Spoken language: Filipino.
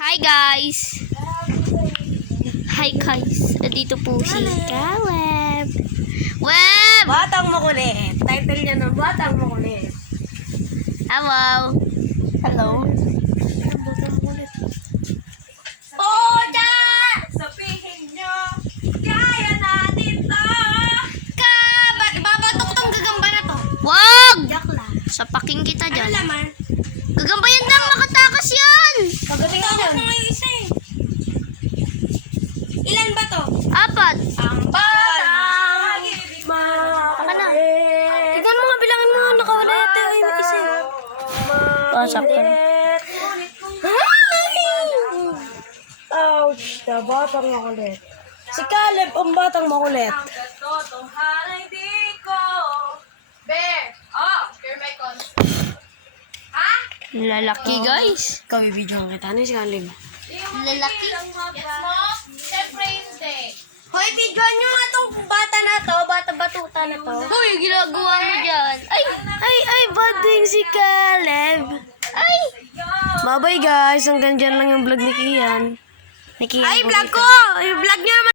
Hi guys! Hi guys! Dito po si Caleb. Web! Batang Makulit. Title niya ng Batang Makulit. Hello! Hello? Batang Makulit. Poda! Sabihin niyo, kaya natin to! Ba't babatok tong gagamba na to? Wag! Joke lang. Sapaking kita Ano dyan. laman? Gagamba yan lang! Makatakas yan! Pagaling ka dyan. Isa eh. Ilan ba to? 4! Ang batang makulit. Tignan mo nga, bilangin mo. Nakawala yata yung isa. Pasap ka na. Ouch! The batang makulit. Si Caleb ang batang makulit. Lalaki guys. Ikaw ibidyohan kita. Ano si Caleb? Lalaki. Hoy, videoan nyo nga tong bata na to. Bata-batuta na to. Uy, ginagawa mo dyan. Ay! Ay, bading si Caleb. Ay! Bye-bye guys. Hanggang dyan lang yung vlog ni Kian. Ay, vlog ko! Yung vlog niyo naman.